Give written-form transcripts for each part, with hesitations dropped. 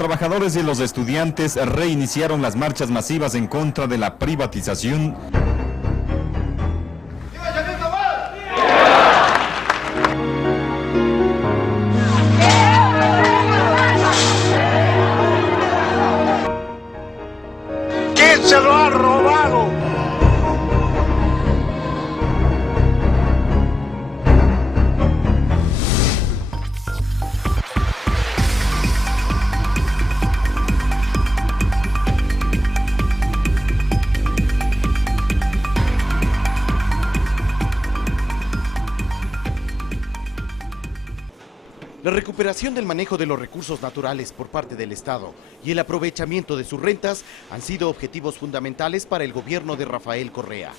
trabajadores y los estudiantes reiniciaron las marchas masivas en contra de la privatización. ¿Quién se lo ha robado? La recuperación del manejo de los recursos naturales por parte del Estado y el aprovechamiento de sus rentas han sido objetivos fundamentales para el gobierno de Rafael Correa.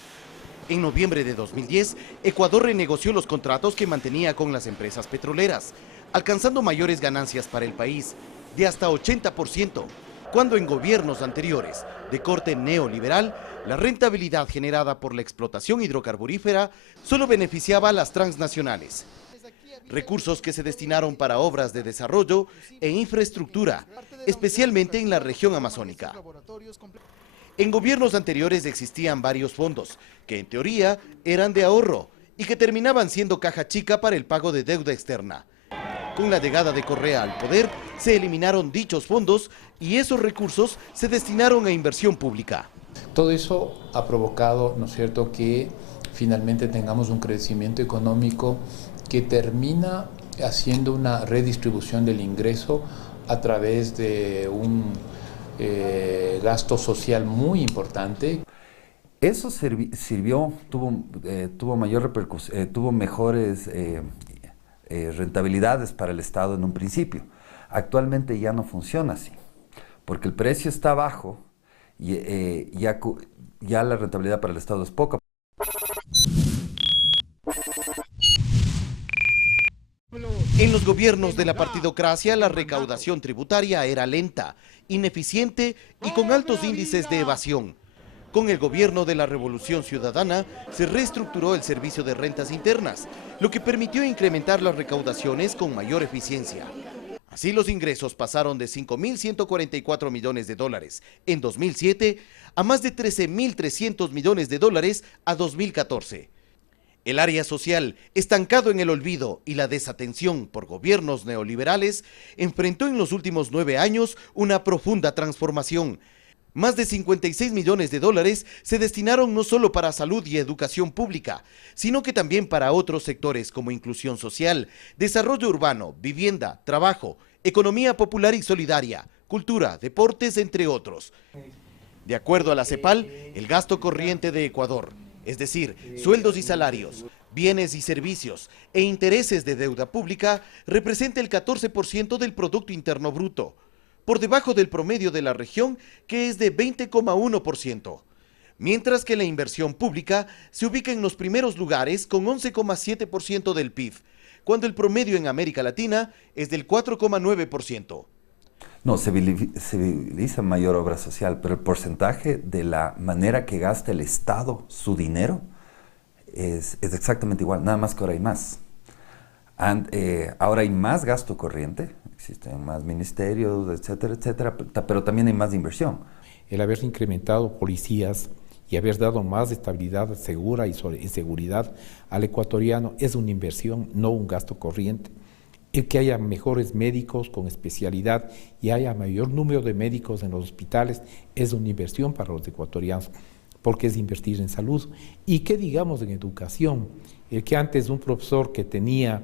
En noviembre de 2010, Ecuador renegoció los contratos que mantenía con las empresas petroleras, alcanzando mayores ganancias para el país, de hasta 80%, cuando en gobiernos anteriores, de corte neoliberal, la rentabilidad generada por la explotación hidrocarburífera solo beneficiaba a las transnacionales. Recursos que se destinaron para obras de desarrollo e infraestructura, especialmente en la región amazónica. En gobiernos anteriores existían varios fondos, que en teoría eran de ahorro y que terminaban siendo caja chica para el pago de deuda externa. Con la llegada de Correa al poder, se eliminaron dichos fondos y esos recursos se destinaron a inversión pública. Todo eso ha provocado, ¿no es cierto?, que finalmente tengamos un crecimiento económico que termina haciendo una redistribución del ingreso a través de un gasto social muy importante. Eso sirvió, tuvo mayor repercusión, tuvo mejores rentabilidades para el Estado en un principio. Actualmente ya no funciona así, porque el precio está bajo y ya la rentabilidad para el Estado es poca. En los gobiernos de la partidocracia, la recaudación tributaria era lenta, ineficiente y con altos índices de evasión. Con el gobierno de la Revolución Ciudadana, se reestructuró el servicio de rentas internas, lo que permitió incrementar las recaudaciones con mayor eficiencia. Así, los ingresos pasaron de 5.144 millones de dólares en 2007 a más de 13.300 millones de dólares a 2014. El área social, estancado en el olvido y la desatención por gobiernos neoliberales, enfrentó en los últimos 9 años una profunda transformación. Más de 56 millones de dólares se destinaron no solo para salud y educación pública, sino que también para otros sectores como inclusión social, desarrollo urbano, vivienda, trabajo, economía popular y solidaria, cultura, deportes, entre otros. De acuerdo a la CEPAL, el gasto corriente de Ecuador, es decir, sueldos y salarios, bienes y servicios e intereses de deuda pública, representa el 14% del Producto Interno Bruto, por debajo del promedio de la región, que es de 20,1%, mientras que la inversión pública se ubica en los primeros lugares con 11,7% del PIB, cuando el promedio en América Latina es del 4,9%. No, se visibiliza mayor obra social, pero el porcentaje de la manera que gasta el Estado su dinero es exactamente igual, nada más que ahora hay más. Ahora hay más gasto corriente, existen más ministerios, etcétera, etcétera, pero también hay más inversión. El haber incrementado policías y haber dado más estabilidad segura y seguridad al ecuatoriano es una inversión, no un gasto corriente. El que haya mejores médicos con especialidad y haya mayor número de médicos en los hospitales es una inversión para los ecuatorianos, porque es invertir en salud. Y qué digamos en educación, el que antes un profesor que tenía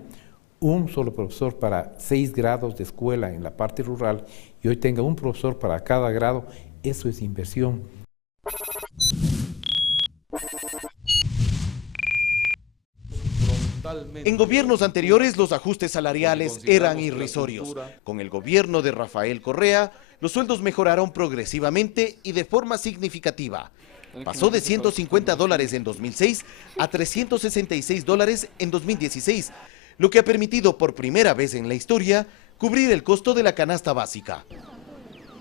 un solo profesor para 6 grados de escuela en la parte rural y hoy tenga un profesor para cada grado, eso es inversión. En gobiernos anteriores los ajustes salariales eran irrisorios. Con el gobierno de Rafael Correa, los sueldos mejoraron progresivamente y de forma significativa. Pasó de $150 en 2006 a $366 en 2016, lo que ha permitido por primera vez en la historia cubrir el costo de la canasta básica.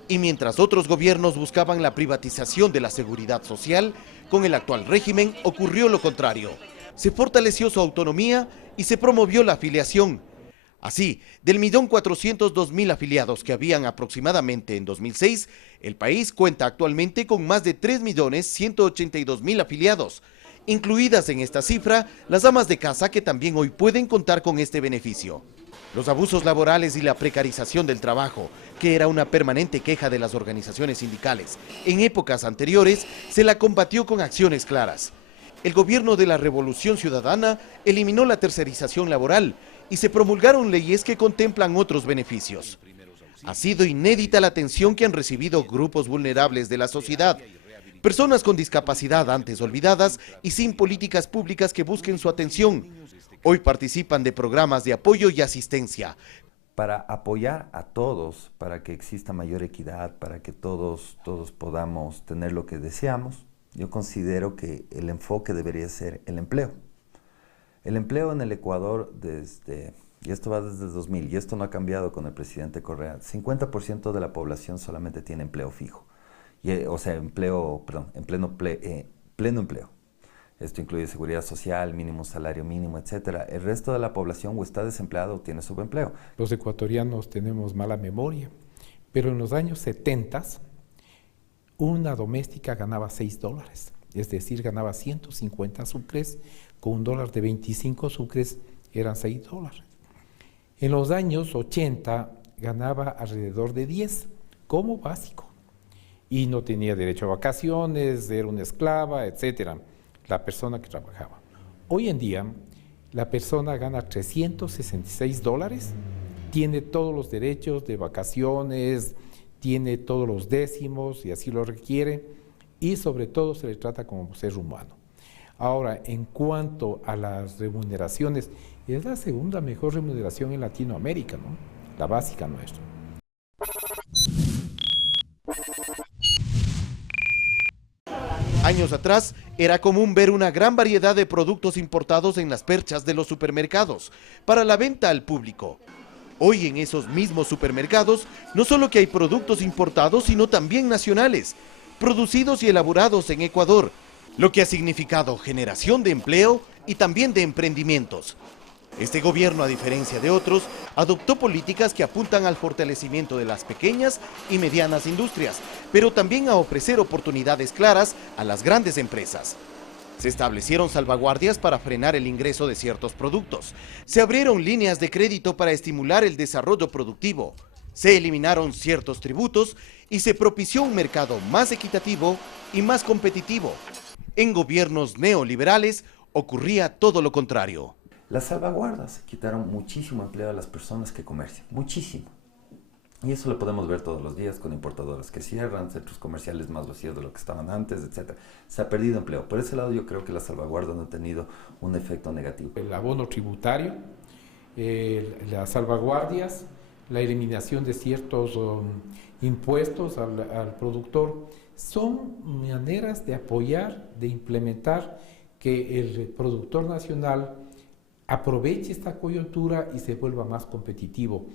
Y mientras otros gobiernos buscaban la privatización de la seguridad social, con el actual régimen ocurrió lo contrario. Se fortaleció su autonomía y se promovió la afiliación. Así, del 1.402.000 afiliados que habían aproximadamente en 2006, el país cuenta actualmente con más de 3.182.000 afiliados, incluidas en esta cifra las amas de casa que también hoy pueden contar con este beneficio. Los abusos laborales y la precarización del trabajo, que era una permanente queja de las organizaciones sindicales, en épocas anteriores se la combatió con acciones claras. El gobierno de la Revolución Ciudadana eliminó la tercerización laboral y se promulgaron leyes que contemplan otros beneficios. Ha sido inédita la atención que han recibido grupos vulnerables de la sociedad, personas con discapacidad antes olvidadas y sin políticas públicas que busquen su atención. Hoy participan de programas de apoyo y asistencia. Para apoyar a todos, para que exista mayor equidad, para que todos podamos tener lo que deseamos, yo considero que el enfoque debería ser el empleo. El empleo en el Ecuador y esto va desde el 2000, y esto no ha cambiado con el presidente Correa, 50% de la población solamente tiene empleo fijo, o sea, pleno empleo. Esto incluye seguridad social, mínimo salario mínimo, etc. El resto de la población o está desempleado o tiene subempleo. Los ecuatorianos tenemos mala memoria, pero en los años 70 una doméstica ganaba $6, es decir, ganaba 150 sucres, con $1 de 25 sucres eran $6. En los años 80 ganaba alrededor de 10 como básico y no tenía derecho a vacaciones, era una esclava, etcétera, la persona que trabajaba. Hoy en día la persona gana $366, tiene todos los derechos de vacaciones, tiene todos los décimos y así lo requiere, y sobre todo se le trata como ser humano. Ahora, en cuanto a las remuneraciones, es la segunda mejor remuneración en Latinoamérica, ¿no? La básica nuestra. Años atrás, era común ver una gran variedad de productos importados en las perchas de los supermercados para la venta al público. Hoy en esos mismos supermercados, no solo que hay productos importados, sino también nacionales, producidos y elaborados en Ecuador, lo que ha significado generación de empleo y también de emprendimientos. Este gobierno, a diferencia de otros, adoptó políticas que apuntan al fortalecimiento de las pequeñas y medianas industrias, pero también a ofrecer oportunidades claras a las grandes empresas. Se establecieron salvaguardias para frenar el ingreso de ciertos productos. Se abrieron líneas de crédito para estimular el desarrollo productivo. Se eliminaron ciertos tributos y se propició un mercado más equitativo y más competitivo. En gobiernos neoliberales ocurría todo lo contrario. Las salvaguardas quitaron muchísimo empleo a las personas que comercian, muchísimo. Y eso lo podemos ver todos los días con importadoras que cierran, centros comerciales más vacíos de lo que estaban antes, etc. Se ha perdido empleo. Por ese lado yo creo que las salvaguardas no han tenido un efecto negativo. El abono tributario, las salvaguardias, la eliminación de ciertos impuestos al productor, son maneras de apoyar, de implementar que el productor nacional aproveche esta coyuntura y se vuelva más competitivo.